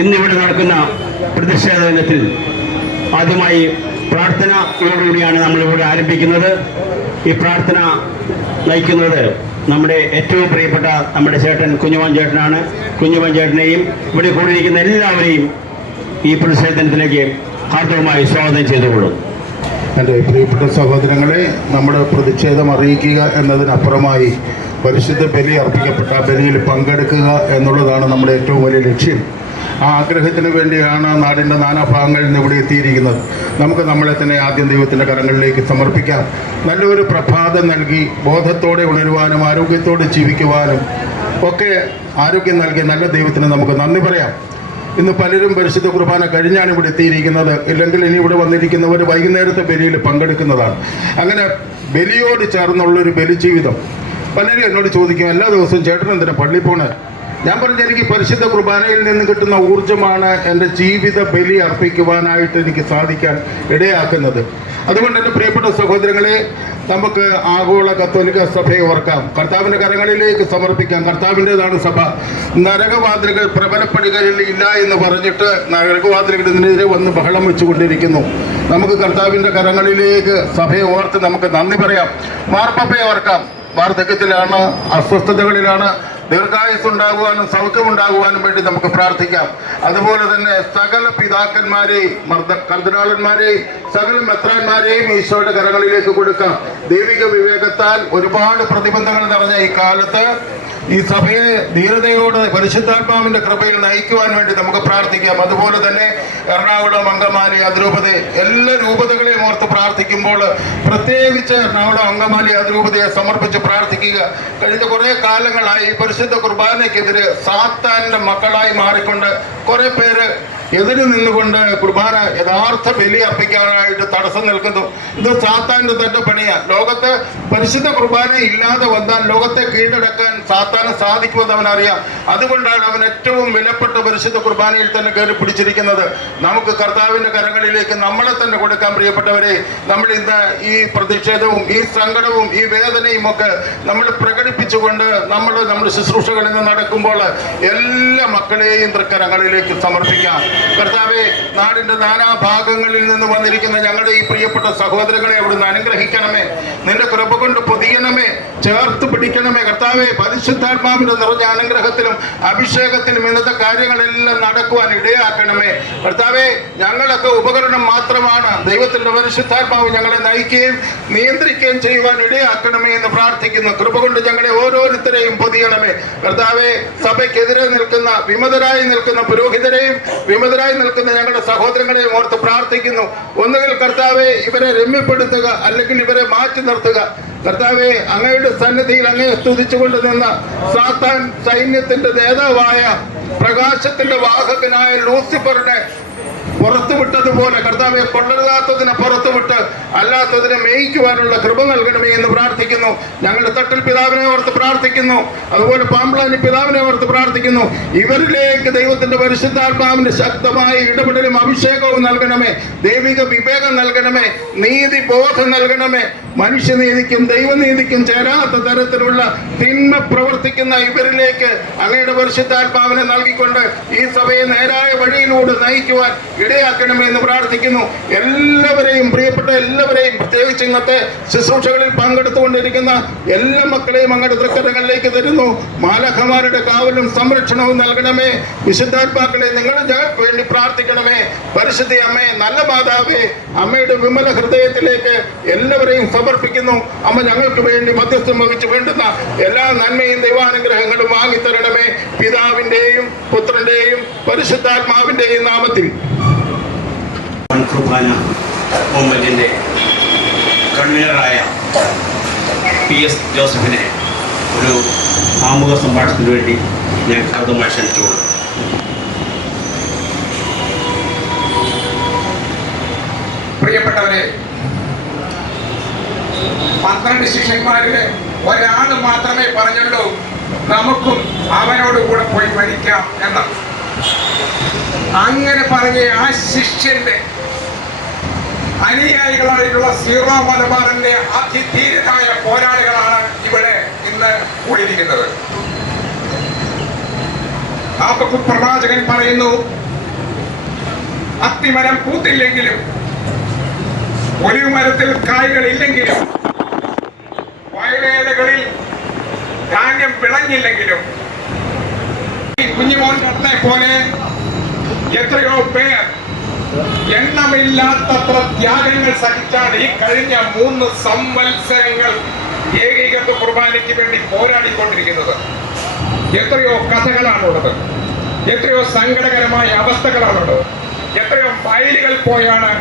ഇന്നിവിടെ നടക്കുന്ന പ്രതിഷേധ ദിനത്തിൽ ആദ്യമായി പ്രാർത്ഥനയോടുകൂടിയാണ് നമ്മളിവിടെ ആരംഭിക്കുന്നത്. ഈ പ്രാർത്ഥന നയിക്കുന്നത് നമ്മുടെ ഏറ്റവും പ്രിയപ്പെട്ട നമ്മുടെ ചേട്ടൻ കുഞ്ഞുമോൻ ചേട്ടനാണ്. കുഞ്ഞുമോൻ ചേട്ടനെയും ഇവിടെ കൂടിയിരിക്കുന്ന എല്ലാവരെയും ഈ പ്രതിഷേധ ദിനത്തിലേക്ക് ഹാർദവമായി സ്വാഗതം ചെയ്തുകൊള്ളും. എൻ്റെ പ്രിയപ്പെട്ട സഹോദരങ്ങളെ, നമ്മുടെ പ്രതിഷേധം അറിയിക്കുക എന്നതിനപ്പുറമായി പരിശുദ്ധ ബലി അർപ്പിക്കപ്പെട്ട ബലിയിൽ പങ്കെടുക്കുക എന്നുള്ളതാണ് നമ്മുടെ ഏറ്റവും വലിയ ലക്ഷ്യം. ആ ആഗ്രഹത്തിന് വേണ്ടിയാണ് നാടിൻ്റെ നാനാഭാഗങ്ങളിൽ നിന്ന് ഇവിടെ എത്തിയിരിക്കുന്നത്. നമുക്ക് നമ്മളെ തന്നെ ആദ്യം ദൈവത്തിൻ്റെ കരങ്ങളിലേക്ക് സമർപ്പിക്കാം. നല്ലൊരു പ്രഭാതം നൽകി ബോധത്തോടെ ഉണരുവാനും ആരോഗ്യത്തോടെ ജീവിക്കുവാനും ഒക്കെ ആരോഗ്യം നൽകിയ നല്ല ദൈവത്തിന് നമുക്ക് നന്ദി പറയാം. ഇന്ന് പലരും പരിശുദ്ധ കുർബാന കഴിഞ്ഞാണ് ഇവിടെ എത്തിയിരിക്കുന്നത്. ഇല്ലെങ്കിൽ ഇനി ഇവിടെ വന്നിരിക്കുന്നവർ വൈകുന്നേരത്തെ ബലിയിൽ പങ്കെടുക്കുന്നതാണ്. അങ്ങനെ ബലിയോട് ചേർന്നുള്ളൊരു ബലി ജീവിതം. പലരും എന്നോട് ചോദിക്കും, എല്ലാ ദിവസവും ചേട്ടൻ എന്തിനാ പള്ളി പോണേ? ഞാൻ പറഞ്ഞു, എനിക്ക് പരിശുദ്ധ കുർബാനയിൽ നിന്ന് കിട്ടുന്ന ഊർജ്ജമാണ് എൻ്റെ ജീവിത ബലി അർപ്പിക്കുവാനായിട്ട് എനിക്ക് സാധിക്കാൻ ഇടയാക്കുന്നത്. അതുകൊണ്ട് എൻ്റെ പ്രിയപ്പെട്ട സഹോദരങ്ങളെ, നമുക്ക് ആഗോള കത്തോലിക്ക സഭയെ ഓർക്കാം, കർത്താവിൻ്റെ കരങ്ങളിലേക്ക് സമർപ്പിക്കാം. കർത്താവിൻ്റെതാണ് സഭ. നരകവാതിലുകൾ പ്രബലപ്പെടുകയില്ല എന്ന് പറഞ്ഞിട്ട് നരകവാതിലുകളിനെതിരെ വന്ന് ബഹളം വെച്ചുകൊണ്ടിരിക്കുന്നു. നമുക്ക് കർത്താവിൻ്റെ കരങ്ങളിലേക്ക് സഭയെ ഓർത്ത് നമുക്ക് നന്ദി പറയാം. മാർപ്പാപ്പയെ ഓർക്കാം. വാർദ്ധക്യത്തിലാണ്, അസ്വസ്ഥതകളിലാണ്. ദീർഘായുസ്സുണ്ടാകുവാനും സൗഖ്യമുണ്ടാകുവാനും വേണ്ടി നമുക്ക് പ്രാർത്ഥിക്കാം. അതുപോലെ തന്നെ സകല പിതാക്കന്മാരെയും കർദിനാളന്മാരെയും സകല മെത്രാന്മാരെയും ഈശോയുടെ കരങ്ങളിലേക്ക് കൊടുക്കാം. ദൈവിക വിവേകത്താൽ ഒരുപാട് പ്രതിബന്ധങ്ങൾ നിറഞ്ഞ ഈ കാലത്ത് ഈ സഭയെ ധീരതയോട് പരിശുദ്ധാത്മാവിന്റെ കൃപയിൽ നയിക്കുവാൻ വേണ്ടി നമുക്ക് പ്രാർത്ഥിക്കാം. അതുപോലെ തന്നെ എറണാകുളം, അങ്കമാലി, അതിരൂപതയെ എല്ലാ രൂപതകളെയും ഓർത്ത് പ്രാർത്ഥിക്കുമ്പോൾ പ്രത്യേകിച്ച് എറണാകുളം, അങ്കമാലി അതിരൂപതയെ സമർപ്പിച്ച് പ്രാർത്ഥിക്കുക. കഴിഞ്ഞ കുറേ കാലങ്ങളായി പരിശുദ്ധ കുർബാനയ്ക്കെതിരെ സാത്താന്റെ മക്കളായി മാറിക്കൊണ്ട് കുറെ പേര് എതിര് നിന്നുകൊണ്ട് കുർബാന യഥാർത്ഥ ബലി അർപ്പിക്കാനായിട്ട് തടസ്സം നിൽക്കുന്നു. ഇത് സാത്താന്റെ തന്നെ പണിയാ. ലോകത്ത് പരിശുദ്ധ കുർബാന ഇല്ലാതെ വന്നാൽ ലോകത്തെ കീഴടക്കാൻ സാത്താന് സാധിക്കുമെന്ന് അവനറിയാം. അതുകൊണ്ടാണ് അവൻ ഏറ്റവും വിലപ്പെട്ട പരിശുദ്ധ കുർബാനയിൽ തന്നെ കയറി പിടിച്ചിരിക്കുന്നത്. നമുക്ക് കർത്താവിന്റെ കരങ്ങളിലേക്ക് നമ്മളെ തന്നെ കൊടുക്കാൻ. പ്രിയപ്പെട്ടവരെ, നമ്മൾ ഇന്ന് ഈ പ്രതിഷേധവും ഈ സങ്കടവും ഈ വേദനയും ഒക്കെ നമ്മൾ പ്രകടിപ്പിച്ചുകൊണ്ട് നമ്മുടെ ശുശ്രൂഷകളിൽ നിന്ന് നടക്കുമ്പോൾ എല്ലാ മക്കളെയും തൃക്കരങ്ങളിലേക്ക് സമർപ്പിക്കാം. കർത്താവെ, നാടിന്റെ നാനാഭാഗങ്ങളിൽ നിന്ന് വന്നിരിക്കുന്ന ഞങ്ങളുടെ ഈ പ്രിയപ്പെട്ട സഹോദരങ്ങളെ അവിടുന്ന് അനുഗ്രഹിക്കണമേ. നിന്റെ കൃപ കൊണ്ട് പൊതിയണമേ, ചേർത്ത് പിടിക്കണമേ. കർത്താവെ, പരിശുദ്ധാത്മാവിന്റെ നിറഞ്ഞ അനുഗ്രഹത്തിലും അഭിഷേകത്തിലും ഇന്നത്തെ കാര്യങ്ങളെല്ലാം നടക്കുവാൻ ഇടയാക്കണമേ. കർത്താവെ, ഞങ്ങളൊക്കെ ഉപകരണം മാത്രമാണ്. ദൈവത്തിന്റെ പരിശുദ്ധാത്മാവ് ഞങ്ങളെ നയിക്കുകയും നിയന്ത്രിക്കുകയും ചെയ്യുവാൻ ഇടയാക്കണമേ എന്ന് പ്രാർത്ഥിക്കുന്നു. കൃപ കൊണ്ട് ഞങ്ങളെ ഓരോരുത്തരെയും പൊതിയണമേ. കർത്താവെ, സഭയ്ക്കെതിരെ നിൽക്കുന്ന വിമതരായി നിൽക്കുന്ന പുരോഹിതരെയും വിമതരായി നിൽക്കുന്ന ഞങ്ങളുടെ സഹോദരങ്ങളെയും ഓർത്ത് പ്രാർത്ഥിക്കുന്നു. ഒന്നുകിൽ കർത്താവെ ഇവരെ രമ്യപ്പെടുത്തുക, അല്ലെങ്കിൽ ഇവരെ മാറ്റി നിർത്തുക. കർത്താവെ, അങ്ങയുടെ സന്നിധിയിൽ അങ്ങയെ സ്തുതിച്ചുകൊണ്ട് നിന്ന സാത്താൻ സൈന്യത്തിന്റെ നേതാവായ പ്രകാശത്തിന്റെ വാഹകനായ ലൂസിഫറിനെ പുറത്തുവിട്ടതുപോലെ കർത്താവെ, കൊള്ളരുതാത്തതിനെ പുറത്തുവിട്ട് അല്ലാത്തതിനെ മേയിക്കുവാനുള്ള കൃപ നൽകണമേ എന്ന് പ്രാർത്ഥിക്കുന്നു. ഞങ്ങളുടെ തട്ടിൽ പിതാവിനെ ഓർത്ത് പ്രാർത്ഥിക്കുന്നു. അതുപോലെ പാമ്പ്ളാനി പിതാവിനെ ഓർത്ത് പ്രാർത്ഥിക്കുന്നു. ഇവരിലേക്ക് ദൈവത്തിന്റെ പരിശുദ്ധാത്മാവിന്റെ ശക്തമായ ഇടപെടലും അഭിഷേകവും നൽകണമേ. ദൈവിക വിവേകം നൽകണമേ. നീതി ബോധം നൽകണമേ. മനുഷ്യനീതിക്കും ദൈവനീതിക്കും ചേരാത്ത തരത്തിലുള്ള തിന്മ പ്രവർത്തിക്കുന്ന ഇവരിലേക്ക് അങ്ങയുടെ പരിശുദ്ധാത്മാവിനെ നൽകിക്കൊണ്ട് ഈ സഭയെ നേരായ വഴിയിലൂടെ നയിക്കുവാൻ ഇടയാക്കണമേ എന്ന് പ്രാർത്ഥിക്കുന്നു. എല്ലാവരെയും, പ്രിയപ്പെട്ട എല്ലാവരെയും, പ്രത്യേകിച്ച് ഇന്നത്തെ ശുശ്രൂഷകളിൽ പങ്കെടുത്തുകൊണ്ടിരിക്കുന്ന എല്ലാ മക്കളെയും അങ്ങയുടെ തൃക്കരങ്ങളിലേക്ക് തരുന്നു. മാലാഖമാരുടെ കാവലും സംരക്ഷണവും നൽകണമേ. വിശുദ്ധാത്മാക്കളെ നിങ്ങൾ വേണ്ടി പ്രാർത്ഥിക്കണമേ. പരിശുദ്ധ അമ്മേ, നല്ല മാതാവേ, അമ്മയുടെ വിമല ഹൃദയത്തിലേക്ക് എല്ലാവരെയും സമർപ്പിക്കുന്നു. അമ്മ ഞങ്ങൾക്ക് വേണ്ടി മധ്യസ്ഥം വഹിച്ച് വേണ്ടുന്ന എല്ലാ നന്മയും ദൈവാനുഗ്രഹങ്ങളും വാങ്ങിത്തരണമേ. പിതാവിന്റെയും പുത്രന്റെയും പരിശുദ്ധാത്മാവിന്റെയും നാമത്തിൽ. കുർബാന മൂവ്മെന്റിന്റെ കൺവീനറായ PS ജോസഫിനെ ഒരു ആമുഖ സംഭാഷണത്തിന് വേണ്ടി ഞാൻ കർദ്ദമായി ക്ഷണിച്ചുകൊള്ളു. പ്രിയപ്പെട്ടവരെ, 12 ശിഷ്യന്മാരിൽ ഒരാൾ മാത്രമേ പറഞ്ഞുള്ളൂ നമുക്കും അവനോട് കൂടെ പോയി മരിക്കാം എന്ന്. അങ്ങനെ പറഞ്ഞ ആ ശിഷ്യന്റെ അനുയായികളായിട്ടുള്ള സീറോ മലബാറിന്റെ അതിധീരരായ പോരാളികളാണ് ഇവിടെ ഇന്ന് കൂടിയിരിക്കുന്നത്. ഹബക്കൂക്ക് പ്രവാചകൻ പറയുന്നു, അത്തിമരം പൂത്തില്ലെങ്കിലും ഒലിവ് മരത്തിൽ കായ്കൾ ഇല്ലെങ്കിലും വയലേലകളിൽ ധാന്യം വിളഞ്ഞില്ലെങ്കിലും ഈ കുഞ്ഞുമോനെ പോലെ എത്രയോ പേർ എണ്ണമില്ലാത്തത്ര ത്യാഗങ്ങൾ സഹിച്ചാണ് ഈ കഴിഞ്ഞ 3 സംവത്സരങ്ങൾ ഏകീകൃത കുർബാനയ്ക്ക് വേണ്ടി പോരാടിക്കൊണ്ടിരിക്കുന്നത്. എത്രയോ കഥകളാണുള്ളത്, എത്രയോ സങ്കടകരമായ അവസ്ഥകളാണുള്ളത്, എത്രയോ മൈലുകൾ പോയാണ്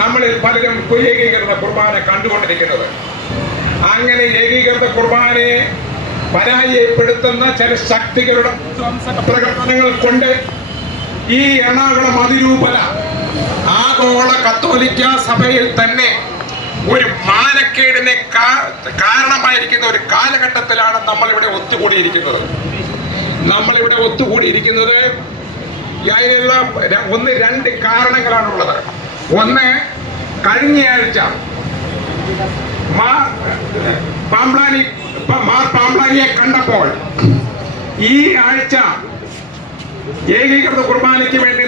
നമ്മളിൽ പലരും ഏകീകൃത കുർബാന കണ്ടുകൊണ്ടിരിക്കുന്നത്. അങ്ങനെ ഏകീകൃത കുർബാനയെ പരാജയപ്പെടുത്തുന്ന ചില ശക്തികളുടെ പ്രകടനങ്ങൾ കൊണ്ട് ഈ എറണാകുളം അതിരൂപത ആഗോള കത്തോലിക്ക സഭയിൽ തന്നെ ഒരു മാനക്കേടിനെ കാരണമായിരിക്കുന്ന ഒരു കാലഘട്ടത്തിലാണ് നമ്മളിവിടെ ഒത്തുകൂടിയിരിക്കുന്നത്. അതിനുള്ള 1-2 കാരണങ്ങളാണുള്ളത്. ഒന്ന്, കഴിഞ്ഞയാഴ്ച മാർ പാംബ്ലാനിയെ കണ്ടപ്പോൾ ഈ ആഴ്ച ഏകീകൃത കുർബാനയ്ക്ക് വേണ്ടി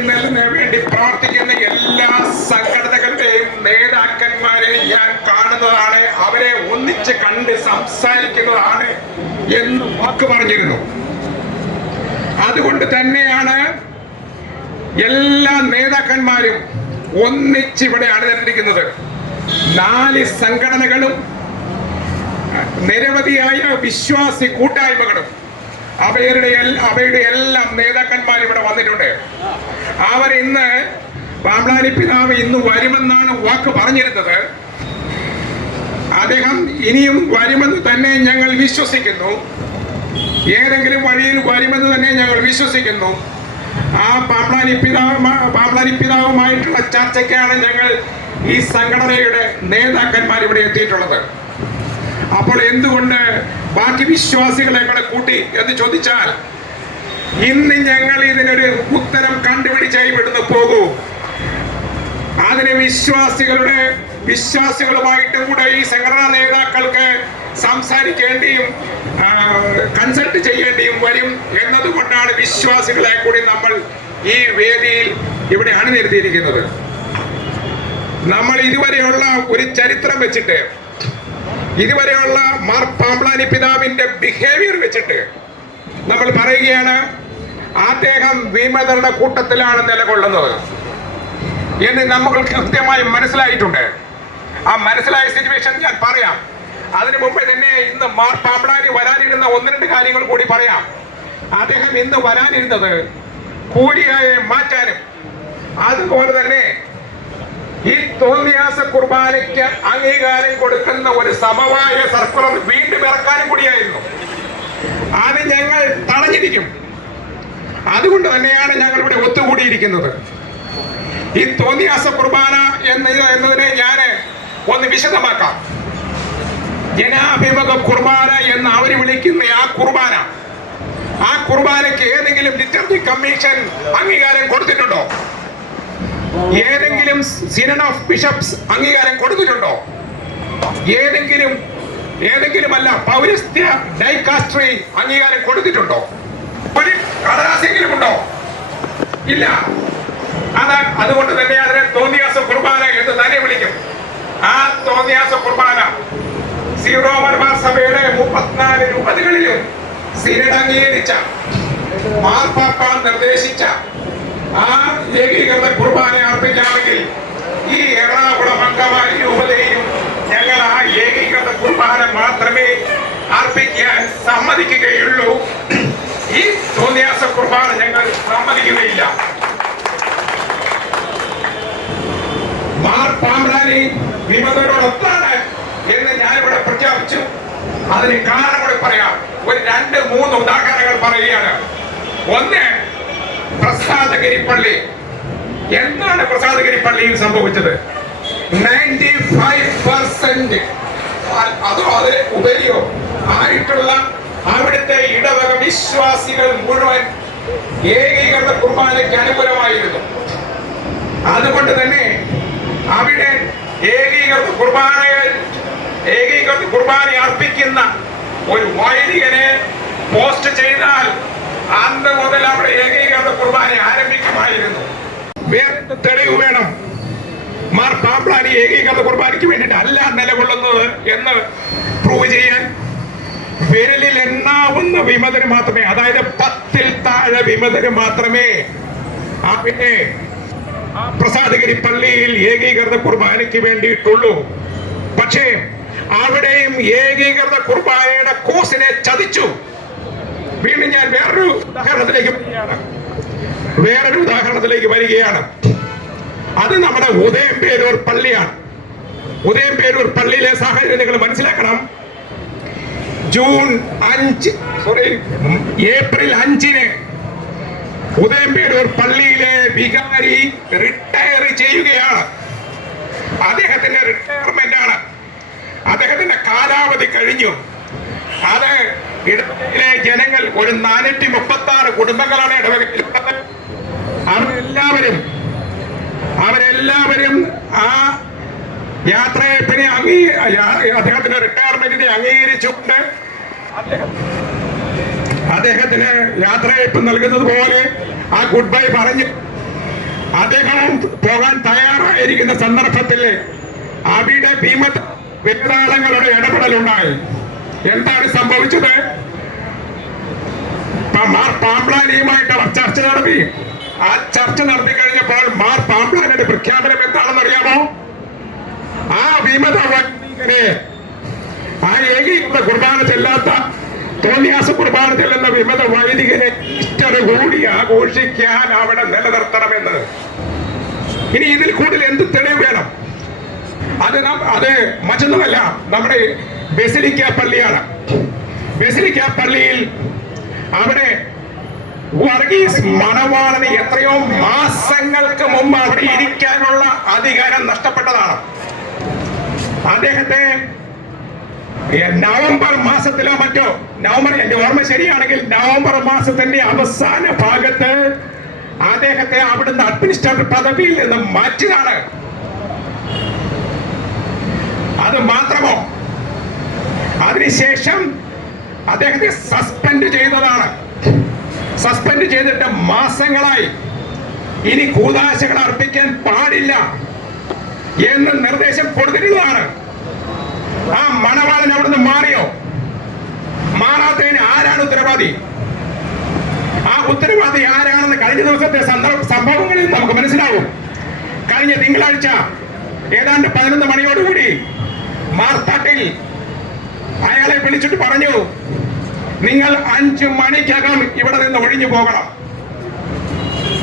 പ്രവർത്തിക്കുന്ന എല്ലാ സംഘടനകളുടെയും നേതാക്കന്മാരെയും ഞാൻ കാണുന്നതാണ്, അവരെ ഒന്നിച്ച് കണ്ട് സംസാരിക്കുന്നതാണ് എന്ന് വാക്ക് പറഞ്ഞിരുന്നു. അതുകൊണ്ട് തന്നെയാണ് എല്ലാ നേതാക്കന്മാരും ഒന്നിച്ചിവിടെ അണിനിരന്നിരിക്കുന്നത്. 4 സംഘടനകളും നിരവധിയായ വിശ്വാസി കൂട്ടായ്മകളും അവയുടെ എല്ലാം നേതാക്കന്മാർ ഇവിടെ വന്നിട്ടുണ്ട്. അവർ ഇന്ന് പാംബ്ലാനി പിതാവ് ഇന്ന് വരുമെന്നാണ് വാക്ക് പറഞ്ഞിരുന്നത്. അദ്ദേഹം ഇനിയും വരുമെന്ന് തന്നെ ഞങ്ങൾ വിശ്വസിക്കുന്നു. ഏതെങ്കിലും വഴിയിൽ വരുമെന്ന് തന്നെ ഞങ്ങൾ വിശ്വസിക്കുന്നു. ആ പാംബ്ലാനി പിതാവുമായിട്ടുള്ള ചർച്ചയ്ക്കാണ് ഞങ്ങൾ ഈ സംഘടനയുടെ നേതാക്കന്മാർ ഇവിടെ എത്തിയിട്ടുള്ളത്. അപ്പോൾ എന്തുകൊണ്ട് ബാക്കി വിശ്വാസികളെ കൂടെ കൂട്ടി എന്ന് ചോദിച്ചാൽ, ഇന്ന് ഞങ്ങൾ ഇതിനൊരു ഉത്തരം കണ്ടുപിടിച്ചേ ഇവിടുന്ന് പോകൂ. അതിന് വിശ്വാസികളുമായിട്ടും കൂടെ ഈ സംഘടനാ നേതാക്കൾക്ക് സംസാരിക്കേണ്ടിയും കൺസൾട്ട് ചെയ്യേണ്ടിയും വരും എന്നതുകൊണ്ടാണ് വിശ്വാസികളെ കൂടി നമ്മൾ ഈ വേദിയിൽ ഇവിടെ അണിനിരത്തിയിരിക്കുന്നത്. നമ്മൾ ഇതുവരെയുള്ള ഒരു ചരിത്രം വെച്ചിട്ട്, ഇതുവരെയുള്ള മാർ പാംബ്ലാനി പിതാവിന്റെ ബിഹേവിയർ വെച്ചിട്ട് നമ്മൾ പറയുകയാണ്, അദ്ദേഹം വിമതരുടെ കൂട്ടത്തിലാണ് നിലകൊള്ളുന്നത് എന്ന് നമുക്ക് കൃത്യമായി മനസ്സിലായിട്ടുണ്ട്. ആ മനസ്സിലായ സിറ്റുവേഷൻ ഞാൻ പറയാം. അതിനു മുമ്പേ തന്നെ ഇന്ന് മാർ പാംബ്ലാനി വരാനിരുന്ന 1-2 കാര്യങ്ങൾ കൂടി പറയാം. അദ്ദേഹം ഇന്ന് വരാനിരുന്നത് കൂലിയായെ മാറ്റാനും അതുപോലെ തന്നെ ഈ തോന്നിയാസ കുർബാനയ്ക്ക് അംഗീകാരം കൊടുക്കുന്ന ഒരു സമവായ സർക്കുലർ വീണ്ടും ഇറക്കാനും കൂടിയായിരുന്നു. അത് ഞങ്ങൾ തടഞ്ഞിരിക്കും. അതുകൊണ്ട് തന്നെയാണ് ഞങ്ങൾ ഇവിടെ ഒത്തുകൂടിയിരിക്കുന്നത്. ഈ തോന്നിയാസ കുർബാന എന്നതിനെ ഞാൻ ഒന്ന് വിശദമാക്കാം. ജനാഭിമുഖ കുർബാന എന്ന് അവർ വിളിക്കുന്ന ആ കുർബാനയ്ക്ക് ഏതെങ്കിലും ലിറ്റർജി കമ്മീഷൻ അംഗീകാരം കൊടുത്തിട്ടുണ്ടോ? ഏതെങ്കിലും സിനഡ് ഓഫ് ബിഷപ്സ് അംഗീകാരം കൊടുത്തിട്ടുണ്ടോ? ഏതെങ്കിലും അല്ല പൗരസ്ത്യ ഡൈകാസ്ട്രി അംഗീകാരം കൊടുത്തിട്ടുണ്ടോ? ഒരു കടലാസെങ്കിലും ഉണ്ടോ? ഇല്ല. അതുകൊണ്ട് തന്നെ അതിനെ തോന്നിയാസ കുർബാന എന്ന് തന്നെ വിളിക്കും. ആ തോന്നിയാസ കുർബാന സീറോ മലബാർ സഭയുടെ 34 രൂപതകളിലും സിനഡ് അംഗീകരിച്ച, മാർപ്പാപ്പ നിർദ്ദേശിച്ച ആ ഏകീകൃത കുർബാന അർപ്പിക്കാമെങ്കിൽ ഈ എറണാകുളം അങ്കമാലി രൂപതയിലും ഞങ്ങൾ ആ ഏകീകൃത കുർബാന മാത്രമേ അർപ്പിക്കാൻ സമ്മതിക്കുകയുള്ളൂ. ഈ തോന്നിയാസ കുർബാന ഞങ്ങൾ സമ്മതിക്കുകയില്ല. മാർ പാംബ്ലാനി വിമതരോടൊത്താണ് എന്ന് ഞാനിവിടെ പ്രഖ്യാപിച്ചു. അതിന് കാരണം കൂടി പറയാം. ഒരു 2-3 ഉദാഹരണങ്ങൾ പറയുകയാണ്. ഒന്ന്, പ്രസാദഗിരി പള്ളി. എന്താണ് പ്രസാദഗിരി പള്ളിയിൽ സംഭവിച്ചത്? 95% അതോ അതിന് ഉപരിയോ ആയിട്ടുള്ള അവിടുത്തെ ഇടവക വിശ്വാസികൾ മുഴുവൻ ഏകീകൃത കുർബാനയ്ക്ക് അനുകൂലമായിരുന്നു. അതുകൊണ്ട് തന്നെ അവിടെ ഏകീകൃത കുർബാന അർപ്പിക്കുന്ന ഒരു വൈദികനെ പോസ്റ്റ് ചെയ്താൽ അന്ന് മുതൽ അവിടെ ഏകീകൃത കുർബാന ആരംഭിക്കുമായിരുന്നു. വേറെ തെളിവ് വേണം മാർ പാമ്പ്ലാനി ഏകീകൃത കുർബാനയ്ക്ക് വേണ്ടിയിട്ട് അല്ല നിലകൊള്ളുന്നത് എന്ന് പ്രൂവ് ചെയ്യാൻ? വിരലിൽ എണ്ണാവുന്ന വിമതര് മാത്രമേ, അതായത് 10-ൽ താഴെ വിമതര് മാത്രമേ പിന്നെ പ്രസാദഗിരി പള്ളിയിൽ ഏകീകൃത കുർബാനയ്ക്ക് വേണ്ടിയിട്ടുള്ളൂ. പക്ഷേ അവിടെയും ഏകീകൃത കുർബാനയുടെ കോഴ്സിനെ ചതിച്ചു. വീണ്ടും ഞാൻ വേറൊരു ഉദാഹരണത്തിലേക്ക് വരികയാണ്. അത് നമ്മുടെ ഉദയംപേരൂർ പള്ളിയാണ്. ഉദയംപേരൂർ പള്ളിയിലെ സാഹചര്യം നിങ്ങൾ മനസ്സിലാക്കണം. ഏപ്രിൽ 5-ന് ഉദയംപേരൂർ പള്ളിയിലെ വികാരി റിട്ടയർ ചെയ്യുകയാണ്. അദ്ദേഹത്തിന്റെ റിട്ടയർമെന്റ് ആണ്. അദ്ദേഹത്തിന്റെ കാലാവധി കഴിഞ്ഞു. അത് ഇടവകയിലെ ജനങ്ങൾ ഒരു 436 കുടുംബങ്ങളാണ് ഇടവകയിലുള്ളത്. അവരെല്ലാവരും ആ യാത്രയപ്പിനെ അദ്ദേഹത്തിന്റെ റിട്ടയർമെന്റിനെ അംഗീകരിച്ചുകൊണ്ട് അദ്ദേഹത്തിന് യാത്രയപ്പ് നൽകുന്നത് പോലെ ആ ഗുഡ് ബൈ പറഞ്ഞ് അദ്ദേഹം പോകാൻ തയ്യാറായിരിക്കുന്ന സന്ദർഭത്തിൽ അവിടെ ഭീമത്ത് വേതാളങ്ങളുടെ ഇടപെടലുണ്ടായി. എന്താണ് സംഭവിച്ചത്? മാർ പാമ്പ്ലാനിയുമായിട്ട് അവർ ചർച്ച നടത്തി. ആ ചർച്ച നടത്തി കഴിഞ്ഞപ്പോൾ മാർ പാമ്പ്ലാനിയുടെ പ്രഖ്യാപനം എന്താണെന്ന് അറിയാമോ? ആ വിമത ആ ഏകീകൃത കുർബാന ചെല്ലാത്ത തോന്നിയാസ കുർബാന ചെല്ലുന്ന വിമത വൈദികനെ ഈസ്റ്റർ കൂടി ആഘോഷിക്കാൻ അവിടെ നിലനിർത്തണമെന്ന്. ഇനി ഇതിൽ കൂടുതൽ എന്ത് തെളിവ് വേണം? അത് മറ്റൊന്നുമല്ല, നമ്മുടെ ബെസിലിക്ക പള്ളിയാണ്. ബെസിലിക്ക പള്ളിയിൽ അവിടെ വർഗീസ് മണവാളന് എത്രയോ മാസങ്ങൾക്ക് മുമ്പ് അവിടെ ഇരിക്കാനുള്ള അധികാരം നഷ്ടപ്പെട്ടതാണ്. അദ്ദേഹത്തെ നവംബർ മാസത്തിലോ മറ്റോ, എന്റെ ഓർമ്മ ശരിയാണെങ്കിൽ നവംബർ മാസത്തിന്റെ അവസാന ഭാഗത്ത് അദ്ദേഹത്തെ അവിടുന്ന് അഡ്മിനിസ്ട്രേറ്റർ പദവിയിൽ നിന്ന് മാറ്റിയതാണ്. അത് മാത്രമോ, അതിനുശേഷം അദ്ദേഹത്തെ സസ്പെൻഡ് ചെയ്തതാണ്. സസ്പെൻഡ് ചെയ്തിട്ട് മാസങ്ങളായി ഇനി കൂദാശകൾ അർപ്പിക്കാൻ പാടില്ല എന്ന് നിർദ്ദേശം കൊടുത്തിരുന്നതാണ്. ആ മണവാളൻ അവിടുന്ന് മാറിയോ? മാറാത്തതിന് ആരാണ് ഉത്തരവാദി? ആ ഉത്തരവാദി ആരാണെന്ന് കഴിഞ്ഞ ദിവസത്തെ സംഭവങ്ങളിൽ നമുക്ക് മനസ്സിലാവും. കഴിഞ്ഞ തിങ്കളാഴ്ച ഏതാണ്ട് 11 മണിയോടുകൂടി മാർത്താട്ടിൽ അയാളെ വിളിച്ചിട്ട് പറഞ്ഞു, നിങ്ങൾ 5 മണിക്കകം ഇവിടെ നിന്ന് ഒഴിഞ്ഞു പോകണം.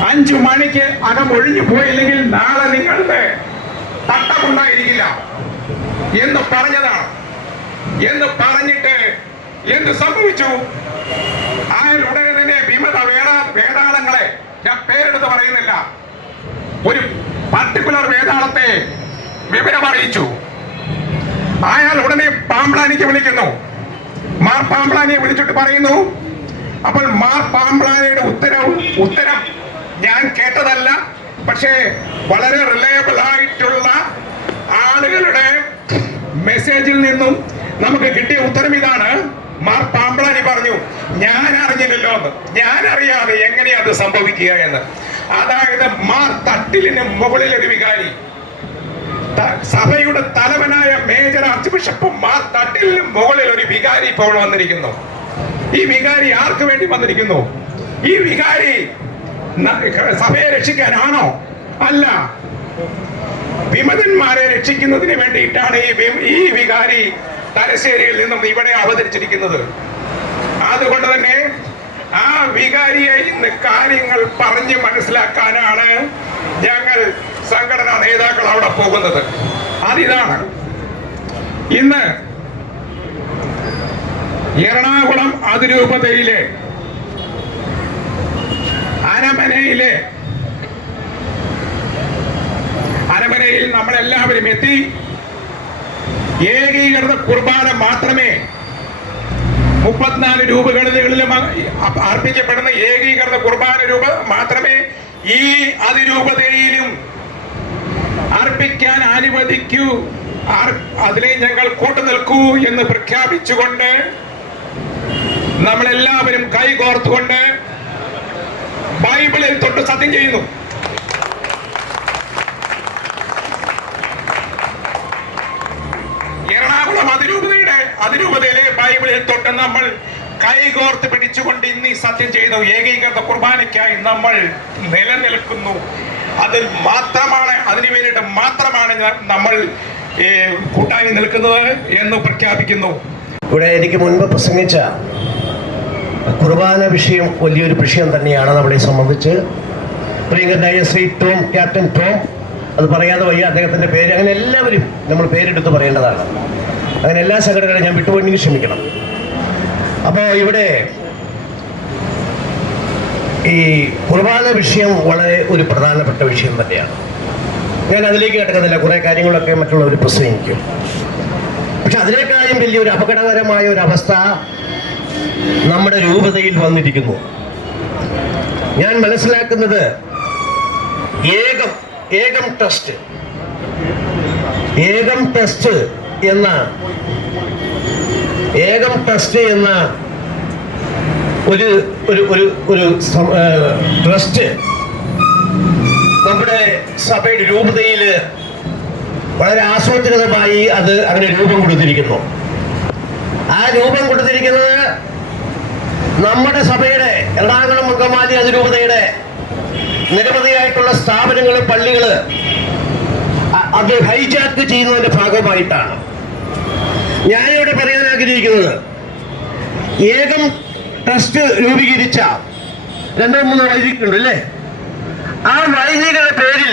5 മണിക്ക് അകം ഒഴിഞ്ഞു പോയില്ലെങ്കിൽ നാളെ നിങ്ങളുടെ തട്ടമുണ്ടായിരിക്കില്ല എന്ന് പറഞ്ഞതാണ്. എന്ന് പറഞ്ഞിട്ട് എന്ത് സംഭവിച്ചു? അയാൾ ഉടനെ തന്നെ വിമത വേതാളങ്ങളെ, ഞാൻ പേരെടുത്ത് പറയുന്നില്ല, ഒരു പർട്ടിക്കുലർ വേതാളത്തെ വിവരം അറിയിച്ചു. അയാൾ ഉടനെ പാമ്പ്ലാനിക്ക് വിളിക്കുന്നു. മാർ പാമ്പ്ലാനിയെ വിളിച്ചിട്ട് പറയുന്നു. അപ്പോൾ മാർ പാമ്പ്ലാനിയുടെ ഉത്തരം ഞാൻ കേട്ടതല്ല, പക്ഷേ വളരെ റിലയബിൾ ആയിട്ടുള്ള ആളുകളുടെ മെസ്സേജിൽ നിന്നും നമുക്ക് കിട്ടിയ ഉത്തരം ഇതാണ്. മാർ പാമ്പ്ലാനി പറഞ്ഞു, ഞാൻ അറിഞ്ഞില്ലല്ലോ എന്ന്. ഞാൻ അറിയാതെ എങ്ങനെയാ അത് സംഭവിക്കുക എന്ന്. അതായത് മാർ തട്ടിലിന് മുകളിൽ ഒരു വികാരി, സഭയുടെ തലവനായ മേജർ ആർച്ച് ബിഷപ്പ് മാർ തട്ടിലിന് മുകളിൽ ഒരു വികാരി ഇപ്പോൾ വന്നിരിക്കുന്നു. ഈ വികാരി ആർക്ക് വേണ്ടി വന്നിരിക്കുന്നു? ഈ വികാരി സഭയെ രക്ഷിക്കാനാണോ? അല്ല, വിമതന്മാരെ രക്ഷിക്കുന്നതിന് വേണ്ടിയിട്ടാണ് ഈ വികാരി തലശ്ശേരിയിൽ നിന്നും ഇവിടെ അവതരിച്ചിരിക്കുന്നത്. അതുകൊണ്ട് തന്നെ ആ വികാരിയെ ഇന്ന് കാര്യങ്ങൾ പറഞ്ഞ് മനസ്സിലാക്കാനാണ് ഞങ്ങൾ സംഘടനാ നേതാക്കൾ അവിടെ പോകുന്നത്. അതിതാണ് ഇന്ന് എറണാകുളം അതിരൂപതയിലെ അരമനയിൽ നമ്മളെല്ലാവരും എത്തി. ഏകീകൃത കുർബാന മാത്രമേ 34 രൂപകളിലും അർപ്പിക്കപ്പെടുന്ന ഏകീകൃത കുർബാന രൂപ മാത്രമേ ഈ അതിരൂപതയിലും അർപ്പിക്കാൻ അനുവദിക്കൂ, അതിലെ ഞങ്ങൾ കൂട്ടുനിൽക്കൂ എന്ന് പ്രഖ്യാപിച്ചുകൊണ്ട് നമ്മളെല്ലാവരും കൈകോർത്തുകൊണ്ട് ബൈബിളിൽ തൊട്ട് സത്യം ചെയ്യുന്നു. എറണാകുളം അതിരൂപതയിലെ ബൈബിളിൽ തൊട്ട് നമ്മൾ കൈകോർത്ത് പിടിച്ചുകൊണ്ട് ഇന്ന് ഈ സത്യം ചെയ്തു. ഏകീകൃത കുർബാനയ്ക്കായി നമ്മൾ നിലനിൽക്കുന്നു. അതിനു വേണ്ടിയിട്ട് മാത്രമാണ് നമ്മൾ കൂട്ടായി നിൽക്കുന്നത് എന്ന് പ്രഖ്യാപിക്കുന്നു. ഇവിടെ എനിക്ക് മുൻപ് പ്രസംഗിച്ച കുർബാന വിഷയം വലിയൊരു വിഷയം തന്നെയാണ് നമ്മളെ സംബന്ധിച്ച്. പ്രിയങ്കരനായ ശ്രീ ടോം, ക്യാപ്റ്റൻ ടോം, അത് പറയാതെ വയ്യ, അദ്ദേഹത്തിൻ്റെ പേര്, അങ്ങനെ എല്ലാവരും നമ്മൾ പേരെടുത്ത് പറയേണ്ടതാണ്. അങ്ങനെ എല്ലാ സംഘടനകളും ഞാൻ വിട്ടുപോയി ക്ഷമിക്കണം. അപ്പോൾ ഇവിടെ ഈ കുർബാന വിഷയം വളരെ ഒരു പ്രധാനപ്പെട്ട വിഷയം തന്നെയാണ്. ഞാൻ അതിലേക്ക് കിടക്കുന്നില്ല, കുറേ കാര്യങ്ങളൊക്കെ മറ്റുള്ളവർ പ്രസംഗിക്കും. പക്ഷെ അതിനേക്കാളും വലിയൊരു അപകടകരമായ ഒരു അവസ്ഥ നമ്മുടെ രൂപതയിൽ വന്നിരിക്കുന്നു. ഞാൻ മനസ്സിലാക്കുന്നത് ഏകം ട്രസ്റ്റ് എന്ന ഒരു ട്രസ്റ്റ് നമ്മുടെ സഭയുടെ രൂപതയിൽ വളരെ ആസൂത്രിതമായി അത് അങ്ങനെ രൂപം കൊടുത്തിരിക്കുന്നു. ആ രൂപം കൊടുത്തിരിക്കുന്നത് നമ്മുടെ സഭയുടെ എറണാകുളം അങ്കമാലി അതിരൂപതയുടെ നിരവധിയായിട്ടുള്ള സ്ഥാപനങ്ങൾ, പള്ളികൾ അത് ഹൈജാക്ക് ചെയ്യുന്നതിന്റെ ഭാഗമായിട്ടാണ്. ഞാനിവിടെ പറയാൻ ആഗ്രഹിക്കുന്നത്, ഏകം ട്രസ്റ്റ് രൂപീകരിച്ച 2-3 വൈദികരുണ്ട് അല്ലേ? ആ വൈദികരുടെ പേരിൽ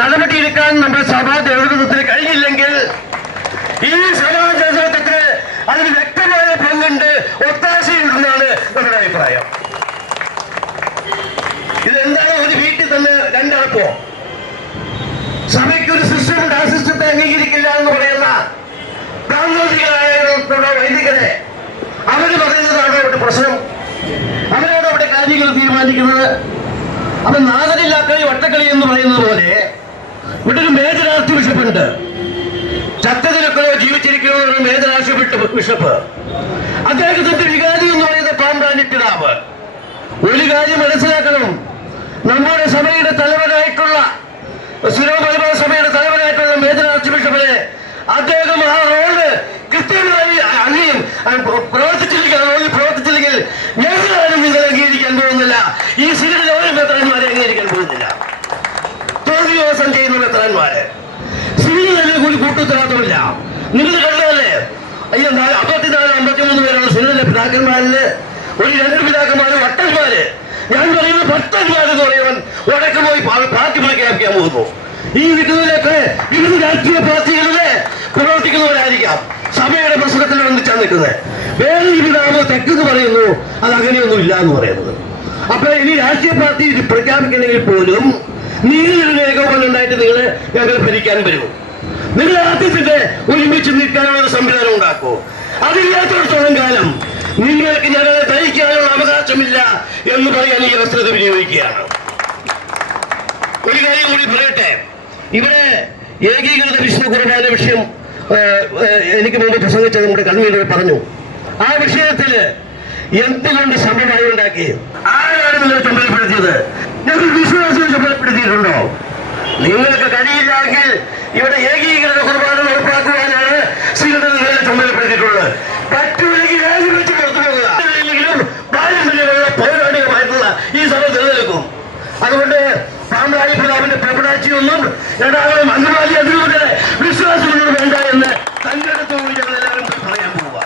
നടപടിയെടുക്കാൻ നമ്മുടെ സഭാ നേതൃത്വത്തിന് കഴിഞ്ഞില്ലെങ്കിൽ ഈ സഭാ നേതൃത്വത്തിന് അതിന് വ്യക്തമായ പങ്കുണ്ട്, ഒത്താശയുണ്ടെന്നാണ് നമ്മുടെ അഭിപ്രായം. ഇതെന്താണ്? ഒരു വീട്ടിൽ തന്നെ രണ്ടടപ്പോ? സഭയ്ക്കൊരു സിസ്റ്റമുണ്ട്, ആ സിസ്റ്റത്തെ അംഗീകരിക്കില്ല എന്ന് പറയുന്ന പ്രാന്തോഷികളായിട്ടുള്ള വൈദികരെ അവര് പറയുന്നതാണ് അവിടെ പ്രശ്നം. അവരാണ് അവിടെ കാര്യങ്ങൾ തീരുമാനിക്കുന്നത്. അപ്പൊ നാഗരില്ലാക്കളി വട്ടക്കളി എന്ന് പറയുന്നത് പോലെ ഇവിടെ ഒരു മേജർ ആർച്ച് ബിഷപ്പുണ്ട്. ചത്തതിലൊക്കെയോ ജീവിച്ചിരിക്കുന്ന ഒരു മേജർ ആർച്ച് ബിഷപ്പ്. അദ്ദേഹത്തിന്റെ വികാരി എന്ന് പറയുന്നത് പാമ്പാനി പിതാവ്. ഒരു കാര്യം മനസ്സിലാക്കണം, നമ്മുടെ സഭയുടെ തലവനായിട്ടുള്ള സിറോ മലബാർ സഭയുടെ തലവനായിട്ടുള്ള മേജർ ആർച്ച് ബിഷപ്പിനെ അദ്ദേഹം ആ റോള് കൃത്യമായി പ്രവർത്തിച്ചില്ലെങ്കിൽ ഞങ്ങളാരും നിങ്ങൾ അംഗീകരിക്കാൻ പോകുന്നില്ല. ഈ സിറിയുടെ ഓരോ മെത്രാന്മാരെ അംഗീകരിക്കാൻ പോകുന്നില്ല. തോന്നിയോസം ചെയ്യുന്ന മെത്രാന്മാരെ സിറിയിൽ തന്നെ കൂടി കൂട്ടുത്തരാത്തമില്ല. നിങ്ങൾ കണ്ടതല്ലേ? 54-53 പേരാണ് സിറിയിലെ പിതാക്കന്മാരില്. ഒരു 2 പിതാക്കന്മാര് വട്ടന്മാര്. ഞാൻ പറയുന്നത് ഭക്തന്മാരെന്ന് പറയുവാൻ ഉടക്ക് പോയി പാർട്ടി പ്രഖ്യാപിക്കാൻ പോകുന്നു. ഈ വിധത്തിലൊക്കെ വിവിധ രാഷ്ട്രീയ പാർട്ടികളിലെ പ്രവർത്തിക്കുന്നവരായിരിക്കാം സഭയുടെ പ്രശ്നത്തിൽ ഒന്നിച്ചാണ് നിൽക്കുന്നത്. വേറെ പിതാവ് തെക്കെന്ന് പറയുന്നു, അത് അങ്ങനെയൊന്നും ഇല്ല എന്ന് പറയുന്നത്. അപ്പൊ ഇനി രാഷ്ട്രീയ പാർട്ടി പ്രഖ്യാപിക്കണമെങ്കിൽ പോലും നിങ്ങളൊരു ഏകോപനം ഉണ്ടായിട്ട് ഞങ്ങൾ ഭരിക്കാൻ വരും. നിങ്ങൾ ആദ്യത്തിന്റെ ഒരുമിച്ച് നിൽക്കാനുള്ള ഒരു സംവിധാനം ഉണ്ടാക്കൂ. അതില്ലാത്തടത്തോളം കാലം നിങ്ങൾക്ക് ഞങ്ങളെ ധരിക്കാനുള്ള അവകാശമില്ല എന്ന് പറയാൻ ഈ അവസരത്തെ വിനിയോഗിക്കുകയാണ്. ഒരു കാര്യം കൂടി പറയട്ടെ, ഇവിടെ ഏകീകൃത വിഷ്ണു കുർബാന വിഷയം എനിക്ക് മുമ്പ് പ്രസംഗിച്ചത് നമ്മുടെ കൺവീനർ പറഞ്ഞു. ആ വിഷയത്തില് എന്തുകൊണ്ട് സമവായം ഉണ്ടാക്കി? ആരാണ് നിങ്ങൾ ചുമതലപ്പെടുത്തിയത്? ഞങ്ങൾ വിശ്വാസികൾ ചുമതലപ്പെടുത്തിയിട്ടുണ്ടോ? നിങ്ങൾക്ക് കഴിയില്ലെങ്കിൽ ഇവിടെ ഏകീകൃത കുർബാന ഉറപ്പാക്കുവാനാണ് ശ്രീയുടെ നിങ്ങളെ ചുമതലപ്പെടുത്തിയിട്ടുള്ളത്. പറ്റുമെങ്കിൽ രാജിവെച്ച് പുറത്തു പോകുക. ഇല്ലെങ്കിലും പാരമ്പര്യമുള്ള പൗരാണികമായിട്ടുള്ള ഈ സഭ നിലനിൽക്കും. അതുകൊണ്ട് പാമ്പാടി പിതാവിന്റെ പ്രപടാച്ചിയൊന്നും എറണാകുളം അങ്കമാലി അതിരൂപതയുടെ വിശ്വാസങ്ങളോട് വേണ്ട എന്ന് തന്നിടത്തോട് ഞങ്ങൾ എല്ലാവരും പറയാൻ പോവുക.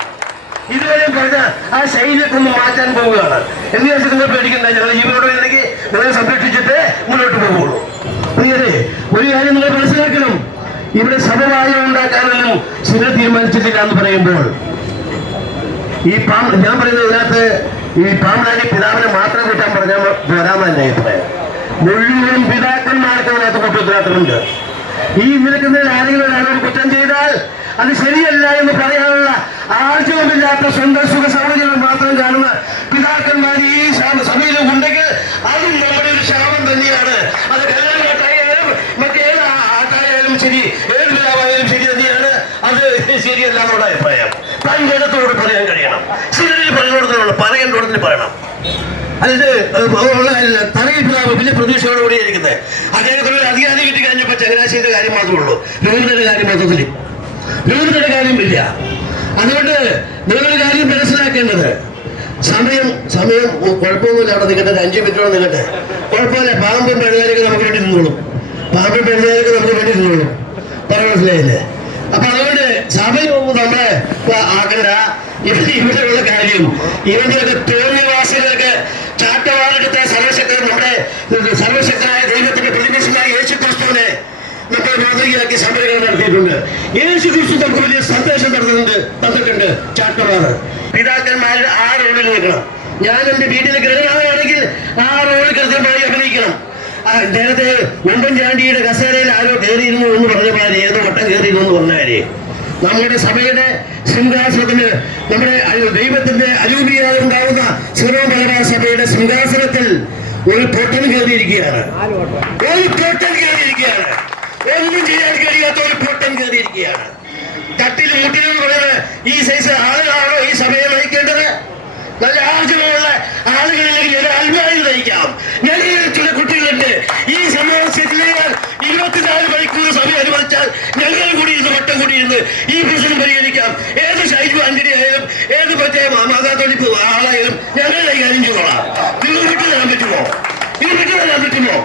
ഇതുവരെ പറഞ്ഞ ആ ശൈലിയൊക്കെ ഒന്ന് മാറ്റാൻ പോവുകയാണ്. എന്ന് വെച്ചാൽ നിങ്ങൾ പേടിക്കണ്ട, ഞങ്ങൾ ജീവനോട് വേണമെങ്കിൽ നിങ്ങളെ സംരക്ഷിച്ചിട്ട് മുന്നോട്ട് പോകുള്ളൂ. ഒരു കാര്യം നിങ്ങൾ മനസ്സിലാക്കണം, ഇവിടെ സമവായം ഉണ്ടാക്കാനൊന്നും ചില തീരുമാനിച്ചിട്ടില്ല എന്ന് പറയുമ്പോൾ ഞാൻ പറയുന്നത് ഇതിനകത്ത് ഈ പാമ്പാടി പിതാവിനെ മാത്രം കൂട്ടാൻ പറഞ്ഞാൽ പോരാമെന്ന് അഭിപ്രായം. മുഴുവൻ പിതാക്കന്മാർക്ക് അതിനകത്ത് കുറ്റത്തിലുണ്ട്. ഈ നിൽക്കുന്നതിൽ ആരെങ്കിലും ഒരാളോട് കുറ്റം ചെയ്താൽ അത് ശരിയല്ല എന്ന് പറയാനുള്ള ആർജവമില്ലാത്ത സ്വന്തം സുഖ സൗകര്യങ്ങൾ മാത്രം കാണുന്ന പിതാക്കന്മാർ ഈ സഭയിലും ഉണ്ടെങ്കിൽ അതും നമ്മുടെ ഒരു ശാപം തന്നെയാണ്. അത് കല്യാണമായിട്ടായാലും മറ്റേത് ആട്ടായാലും ശരി, ഏത് പിതാവായാലും ശരി തന്നെയാണ്. അത് ശരിയല്ല എന്നുള്ള അഭിപ്രായം തന്റെ ഇടത്തോട് പറയാൻ കഴിയണം. ശരി പറയുന്നിടത്തോട് പറയേണ്ടോടത്തിന് പറയണം. അതിന്റെ തലയിൽ പിതാവ് വലിയ പ്രതീക്ഷയോടുകൂടി ഇരിക്കുന്നത്. അദ്ദേഹത്തിന് ഒരു അധികാരം കിട്ടി കഴിഞ്ഞപ്പോൾ ചങ്ങനാശ്ശേരിയുടെ കാര്യം മാത്രമേ ഉള്ളൂ, രൂപതയുടെ കാര്യം മൊത്തത്തിൽ രൂപതയുടെ കാര്യമില്ല. അതുകൊണ്ട് നിങ്ങളൊരു കാര്യം മനസ്സിലാക്കേണ്ടത്, സമയം കുഴപ്പമൊന്നുമില്ല. അവിടെ നിൽക്കട്ടെ, 5 മിനിറ്റോടെ നിൽക്കട്ടെ, കുഴപ്പമില്ല. പാമ്പും പെഴുതാനൊക്കെ നമുക്ക് വേണ്ടി നിന്നോളും, പാമ്പും പെഴുതാനൊക്കെ നമുക്ക് വേണ്ടി നിന്നോളും. പറയാൻ മനസ്സിലായില്ലേ? അപ്പൊ അതുകൊണ്ട് സമയമൊന്നും നമ്മളെ ആക്കണ്ട. ഇവിടെയുള്ള കാര്യം ഇവന്റെയൊക്കെ തോന്നിയവാസികളൊക്കെ ചാട്ടവാറെടുത്ത നമ്മുടെ സർവശക്തനായ ദൈവത്തിന്റെ പ്രതിപക്ഷമായ യേശു ക്രിസ്തുവിനെ നമ്മൾ മാതൃകയാക്കി സമരങ്ങൾ നടത്തിയിട്ടുണ്ട്. യേശു ക്രിസ്തു നമുക്ക് വലിയ സന്ദേശം തന്നിട്ടുണ്ട്. ചാട്ടവാറ് പിതാക്കന്മാർ ആ റോളിൽ നിൽക്കണം. ഞാൻ എന്റെ വീട്ടിൽ ഗ്രഹമാണെങ്കിൽ ആ റോളിൽ കൃത്യമായി അഭിനയിക്കണം. നേരത്തെ ഉമ്മൻചാണ്ടിയുടെ കസേരയിൽ ആരോ കയറിയിരുന്നു എന്ന് പറഞ്ഞ പോലെ, ഏതോ വട്ടം കയറിയിരുന്നു എന്ന് പറഞ്ഞാലേ, നമ്മുടെ സഭയുടെ സിംഹാസനത്തിന്, നമ്മുടെ ദൈവത്തിന്റെ അരൂപിയായി ഉണ്ടാവുന്ന സിറോ മലബാർ സഭയുടെ സിംഹാസനത്തിൽ ഒരു പൊട്ടൻ കയറിയിരിക്കുകയാണ്. ഒന്നും ചെയ്യാൻ കഴിയാത്ത ഒരു പൊട്ടൻ കയറിയിരിക്കുകയാണ്. തട്ടിൽ മുട്ടിലെന്ന് പറയുന്നത് ഈ സൈസ് ആളുകളാണോ ഈ സഭയെ നയിക്കേണ്ടത്? നല്ല ആവശ്യമുള്ള ആളുകളിലേക്ക് ഞാൻ അൽവായി നയിക്കാം. ഞാൻ ചില കുട്ടികളുണ്ട് ഈ സമാവേശത്തിലേക്കാൾ 24 മണിക്കൂർ സമയം അനുവദിച്ചാൽ ഞങ്ങൾ കൂടി ഇരുന്ന് വട്ടം കൂടി ഇരുന്ന് ഈ പ്രശ്നം പരിഹരിക്കാം. ഏത് ഷൈജു ആന്റണി ആയാലും ഏത് മറ്റേ മാതാത്തൊളിപ്പ് ആളായാലും ഞങ്ങൾ കൈകാര്യം ചെയ്തോളാം. നിങ്ങൾ വിട്ടു തരാൻ പറ്റുമോ? ഇത് വിട്ടു തരാൻ പറ്റുമോ?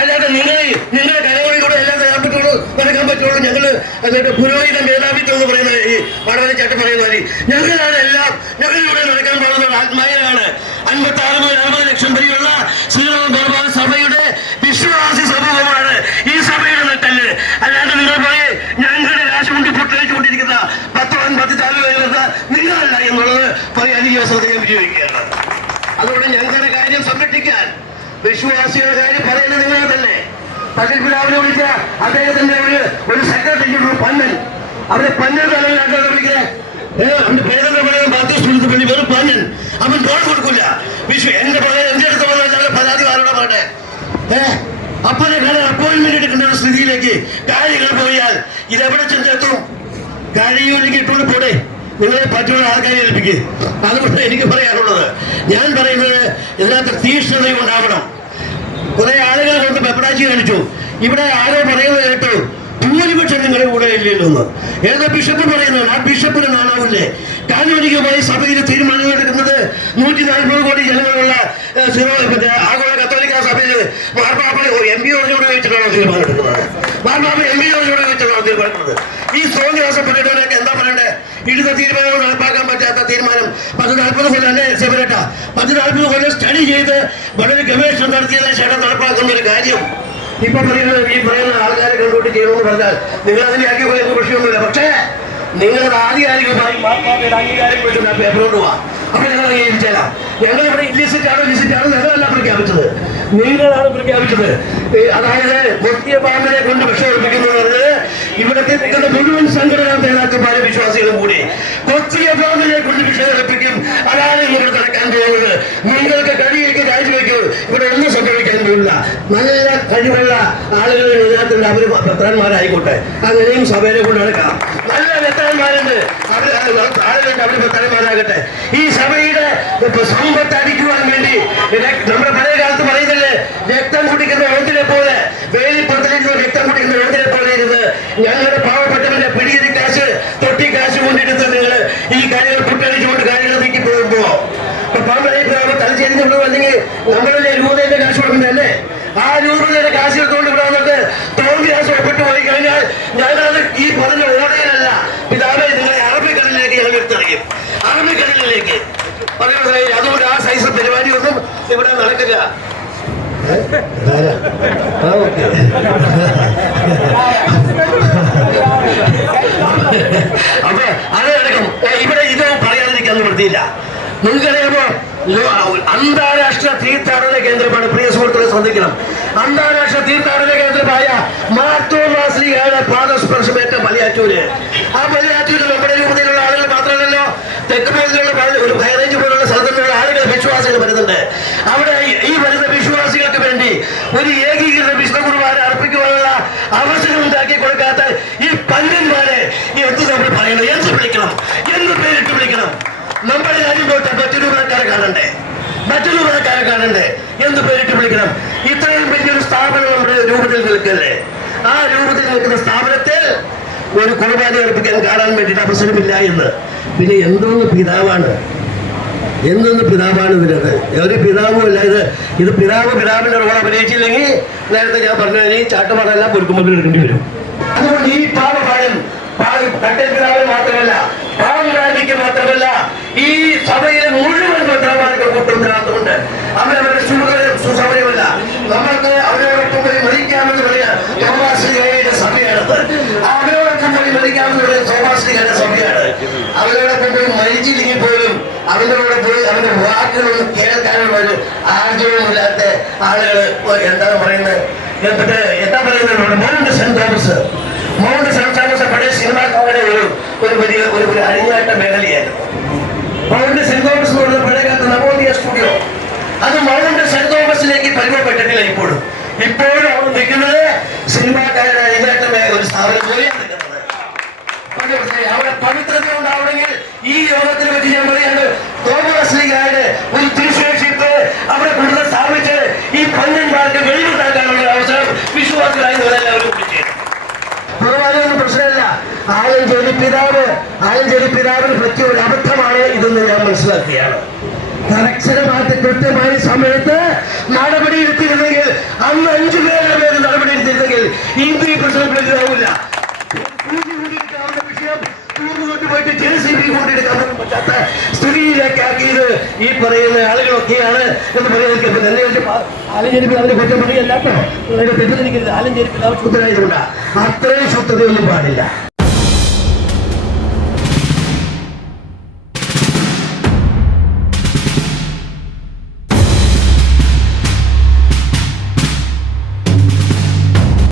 അല്ലാതെ നിങ്ങളുടെ കലകളിലൂടെ എല്ലാം തരാൻ പറ്റുള്ളൂ, നടക്കാൻ പറ്റുള്ളൂ. ഞങ്ങള് എന്നിട്ട് പുരോഹിത മേധാവിത്വം എന്ന് പറയുന്ന ഈ വളരെ ചേട്ടൻ പറയുന്ന മാതിരി ഞങ്ങളാണ് എല്ലാം, ഞങ്ങളിലൂടെ നടക്കാൻ പോകുന്ന ആത്മായനാണ്. 56 മുതൽ 60 ലക്ഷം വരെയുള്ള സീറോ മലബാർ സഭയുടെ വിശ്വാസി സമൂഹമാണ് ഈ സഭയുടെ നെട്ടല്. അല്ലാതെ നിങ്ങൾ പോയി ഞങ്ങളുടെ കാശ് കൊണ്ട് പൊട്ടടിച്ചുകൊണ്ടിരിക്കുന്ന 10 താലൂക്കുകളുടെ നിങ്ങളല്ല എന്നുള്ളത് പറയാൻ ഈ അവസരത്തിൽ ഞാൻ വിജയിക്കുകയാണ്. അതുകൊണ്ട് ഞങ്ങളുടെ കാര്യം സംരക്ഷിക്കാൻ വിശ്വാസിയുടെ കാര്യം പറയുന്നത് നിങ്ങൾ തന്നെ. പകൽ പിതാവിനെ വിളിച്ച അദ്ദേഹത്തിന്റെ ഒരു സെക്രട്ടറി പന്നൻ, അവരെ പന്നൻ തലവിലാക്കാൻ വിളിക്കുന്നത് അവന്റെ പേരെന്ന് പറയുന്നത് ബാധ്യസ്ഥ പള്ളി വെറും പന്നൻ. അവൻ ഡോൾ കൊടുക്കില്ല. എന്റെ അടുത്ത് വന്നാൽ പരാതി ആരോടെ പറയട്ടെ? അപ്പനെ കാണാൻ അപ്പോയിന്റ്മെന്റ് എടുക്കേണ്ട ഒരു സ്ഥിതിയിലേക്ക് കാര്യങ്ങൾ പോയാൽ ഇതെവിടെ ചെന്നെത്തും? കാര്യങ്ങളിലേക്ക് ഇട്ടുകൊണ്ട് പോടെ, നിങ്ങളെ പറ്റുള്ള ആൾക്കാരെ ഏൽപ്പിക്കുക. അതുകൊണ്ട് എനിക്ക് പറയാനുള്ളത്, ഞാൻ പറയുന്നത് ഇതിനകത്ത് തീക്ഷ്ണതയും ഉണ്ടാവണം. കുറെ ആളുകളെ കൊണ്ട് പെപ്പടാച്ചി കാണിച്ചു. ഇവിടെ ആരോ പറയുന്നത് കേട്ടു, ഭൂരിപക്ഷം നിങ്ങളുടെ കൂടെ ഇല്ലല്ലോ എന്ന്. ഏതോ ബിഷപ്പ് പറയുന്നത്, ആ ബിഷപ്പിന് നാണാവില്ലേ? കാനോനികമായി സഭയിൽ തീരുമാനങ്ങൾ എടുക്കുന്നത് 140 കോടി ജനങ്ങളുള്ള ആഗോള കത്തോലിക്ക സഭയിൽ മാർപ്പാപ്പ MP ജോർജിനോട് ചോദിച്ചിട്ടാണോ തീരുമാനം എടുക്കുന്നത്? മാർപ്പാപ്പ MP ജോർജിനോട് ചോദിച്ചിട്ടാണോ തീരുമാനിക്കുന്നത്? ഈ സ്വാമിവാസം പറ്റിയവരൊക്കെ എന്താ പറയണ്ടേ? ഇടുന്ന തീരുമാനങ്ങൾ നടപ്പാക്കാൻ പറ്റാത്ത തീരുമാനം 10-40 കൊല്ലം അല്ലേ സെപ്പറേറ്റ 10-40 കൊല്ലം സ്റ്റഡി ചെയ്ത് വളരെ ഗവേഷണം നടത്തിയതിനു ശേഷം നടപ്പാക്കുന്ന ഒരു കാര്യം ഇപ്പൊ പറയുന്നത് ഈ പറയുന്ന ആൾക്കാരെ കണ്ടുകൊണ്ട് ചെയ്യണമെന്ന് പറഞ്ഞാൽ നിങ്ങൾ അതിന്റെ ആക്കി പോയ പ്രശ്നമൊന്നുമില്ല. പക്ഷേ നിങ്ങളുടെ ആധികാരികമായി മാർപ്പാപ്പയുടെ അംഗീകാരം പോയിട്ട് പേപ്പറോട്ട് പോവാം. അപ്പൊ ഞങ്ങൾ അംഗീകരിച്ചേരാം. ഞങ്ങളിവിടെ ഇല്ലിസിറ്റാണോ ഞങ്ങളല്ല പ്രഖ്യാപിച്ചത്, നിങ്ങളാണ് പ്രഖ്യാപിച്ചത്. അതായത് കൊത്തിയ പാമ്പിനെ കൊണ്ട് വിഷമിപ്പിക്കുന്നു പറഞ്ഞത് ഇവിടത്തെ നിങ്ങളുടെ മുഴുവൻ സംഘടനാ നേതാക്കന്മാരും വിശ്വാസികളും കൂടി കൊത്തിയ പാമ്പിനെ കൊണ്ട് വിഷമിപ്പിക്കും. അതാണ് ഇവിടെ നടക്കാൻ പോകുന്നത്. നിങ്ങൾക്ക് കഴിയൊക്കെ രാജിവെക്കൂ. ഇവിടെ ഒന്നും സംഭവിക്കാൻ പോകില്ല. നല്ല കഴിവുള്ള ആളുകൾ ഇതിനകത്തുണ്ട്, അവര് ഭക്തന്മാരായിക്കോട്ടെ. അങ്ങനെയും സഭയെ കൊണ്ട് നടക്കാം. നല്ല ഭക്തന്മാരുണ്ട്, ആളുകളുണ്ട്, അവര് ഭക്തന്മാരാകട്ടെ. ഈ സഭയുടെ സമ്പത്ത് അടിക്കുവാൻ വേണ്ടി നമ്മുടെ പഴയ കാലത്ത് പറയുന്നില്ലേ, രക്തം കുടിക്കുന്ന ഓന്തിനെ പോലെ, വേലിപ്പുറത്തിലിരുന്ന് രക്തം കുടിക്കുന്ന ഓന്തിനെ പോലെ ഇരുന്ന് ഞങ്ങളുടെ പാവപ്പെട്ടവന്റെ പിടിയിരി കാശ് തൊട്ടി കാശ് കൊണ്ടെടുത്ത് നിങ്ങൾ ഈ കാര്യങ്ങൾ കുട്ടടിച്ചുകൊണ്ട് കാര്യങ്ങൾ നീക്കി പോകുമ്പോ തലശ്ശേരി അല്ലെങ്കിൽ നമ്മളുടെ രൂപതയുടെ കാശ് കൊടുക്കണ്ടല്ലേ? ആ രൂപതയുടെ കാശ് എടുത്തുകൊണ്ട് ഇവിടെ വന്നിട്ട് തോന്നി കാശ് ഒപ്പിട്ട് പോയി കഴിഞ്ഞാൽ ഞാനത് ഈ പറഞ്ഞ ഓടയിലല്ല, പിതാവെ നിങ്ങളെ അറബിക്കടലിലേക്ക് ഞാൻ എടുത്തറിയും. അറബിക്കടലിലേക്ക് പറയുന്നത്. അതുകൊണ്ട് ആ സൈസ് പരിപാടിയൊന്നും ഇവിടെ നടക്കില്ല. അപ്പൊ അത് നടക്കും. ഇവിടെ ഇത് പറയാതിരിക്കാൻ നിവൃത്തിയില്ല. നിങ്ങൾക്കറിയാമോ, അന്താരാഷ്ട്ര തീർത്ഥാടന കേന്ദ്രമാണ്. പ്രിയ സുഹൃത്തുക്കളെ ശ്രദ്ധിക്കണം. അന്താരാഷ്ട്ര തീർത്ഥാടന കേന്ദ്രമായ മാർത്തോമാശ്ലീഹയുടെ പാദസ്പർശമേറ്റ മലയാറ്റൂര്. ആ മലയാറ്റൂര് നമ്മുടെ രൂപതയിലുള്ള ആളുകൾ മാത്രമല്ലല്ലോ, തെക്ക് മേഖലയിലുള്ള ഒരു ഹൈറേഞ്ച് പോലുള്ള സ്ഥലത്തുള്ള ആളുകൾ വിശ്വാസികൾ വരുന്നുണ്ട്. അവിടെ ഈ വരുന്ന വിശ്വാസികൾക്ക് വേണ്ടി ഒരു ഏകീകൃത വിശുദ്ധ കുർബാന അർപ്പിക്കുവാനുള്ള അവസരം ഉണ്ടാക്കി കൊടുക്കാത്ത ഈ പണ്ഡിതന്മാരെ എന്ത് നമ്മൾ പറയണം? എന്ത് വിളിക്കണം? എന്ത് പേരിട്ട് വിളിക്കണം? നമ്മുടെ രാജ്യം പോയിട്ട് മറ്റൊരു കാണണ്ടേ? മറ്റൊരു കാണണ്ടേ? എന്ത് പേരിട്ട് വിളിക്കണം? ഇത്രയും വലിയൊരു സ്ഥാപനം നമ്മുടെ രൂപത്തിൽ നിൽക്കല്ലേ? ആ രൂപത്തിൽ നിൽക്കുന്ന സ്ഥാപനത്തിൽ ഒരു കുർബാന അർപ്പിക്കാൻ കാണാൻ വേണ്ടിയിട്ട് അവസരമില്ല എന്ന് പിന്നെ എന്തോന്ന് പിതാവാണ് ഇതിനത്? ഒരു പിതാവുമല്ല ഇത് പിതാവിന്റെ റോൾ അഭിനയിച്ചില്ലെങ്കിൽ നേരത്തെ ഞാൻ പറഞ്ഞ ഈ ചാട്ടുപാടെല്ലാം പൊരുക്കുമ്പോൾ എടുക്കേണ്ടി വരും. അതുകൊണ്ട് ഈ പാവപാടൻ കട്ടൽ പിതാവിന് മാത്രമല്ല, പാവരാജിക്ക് മാത്രമല്ല, ഈ സഭയിലെ മുഴുവൻ ഭദ്രമാർക്ക് കൂട്ടുത്തരാത്തതുകൊണ്ട് അവരവരുടെ സുസമയമല്ല. നമ്മൾക്ക് അവരോടൊപ്പം പോയി മരിക്കാമെന്ന് പറയാൻ തോമാശ്രീയുടെ സഭയാണത്. അവരോടൊപ്പം പോയി മരിക്കാമെന്ന് പറയാൻ തോമാശ്രീയുടെ സഭയാണ്. അവരോടൊപ്പം പോയി മരിച്ചില്ലെങ്കിൽ പോലും അവരുടെ കൂടെ പോയി അവരുടെ വാക്കുകളൊന്നും കേൾക്കാനുള്ള ഒരു ആർജവമില്ലാത്ത ആളുകൾ എന്താണ് പറയുന്നത്? എന്താ പറയുന്നത്? മൗണ്ട് സെന്റ് തോമസ് പഴയ സിനിമാക്കാരുടെ ഒരു അഴിഞ്ഞാട്ട മേഖലയായിരുന്നു. മൗണ്ട് സെന്റ് തോമസ് എന്ന് പറയുന്ന പഴയ കാലത്ത് നവോദയ സ്റ്റുഡിയോ, അത് മൗണ്ട് സെന്റ് തോമസിലേക്ക് പരിമപ്പെട്ടിട്ടില്ല. ഇപ്പോഴും അവർ നിൽക്കുന്നത് സിനിമാക്കാരുടെ അഴിഞ്ഞാട്ട ഒരു സ്ഥാപനം പോലെയാണ് നിൽക്കുന്നത്. അവിടെ പവിത്രത ഉണ്ടാവണമെങ്കിൽ ഈ യോഗത്തിൽ വെച്ച് ഞാൻ പറയാണ്, തോമസ്ലിഗായുടെ ഒരു തിരുശേഷിപ്പ് അവിടെ കൂടുതൽ സ്ഥാപിച്ച് ഈ പന്നന്മാർക്ക് വെളിവുണ്ടാക്കാനുള്ള അവസരം വിശ്വാസികളായി നിങ്ങളെല്ലാവരും പിടിച്ചേരും. ഭഗവാനൊന്നും പ്രശ്നമല്ല. ആലഞ്ചേരി പിതാവിന് പറ്റിയ ഒരു അബദ്ധമാണ് ഇതെന്ന് ഞാൻ മനസ്സിലാക്കിയാണ്. കലക്ഷരമായിട്ട് കൃത്യമായ സമയത്ത് നടപടി എടുത്തിരുന്നെങ്കിൽ, അന്ന് 5 പേരുടെ പേര് നടപടി എടുത്തിരുന്നെങ്കിൽ ഇന്ത്യ പ്രശ്നത്തിലാവില്ല. വിഷയം കൊണ്ടുപോയിട്ട് JCB കൊണ്ടെടുക്കാൻ പറ്റാത്ത സ്ഥിതിയിലേക്കാക്കിയത് ഈ പറയുന്ന ആളുകളൊക്കെയാണ് എന്ന് പറയുന്നത്. ആലഞ്ചേരി പിതാവിനെ കുറ്റം പറയുകയല്ലാട്ടോ, തെറ്റിദ്ധരിക്കരുത്. ആലഞ്ചേരി പിതാവ് ശുദ്ധരായതുകൊണ്ടാണ്. അത്രയും ശുദ്ധതയൊന്നും പാടില്ല.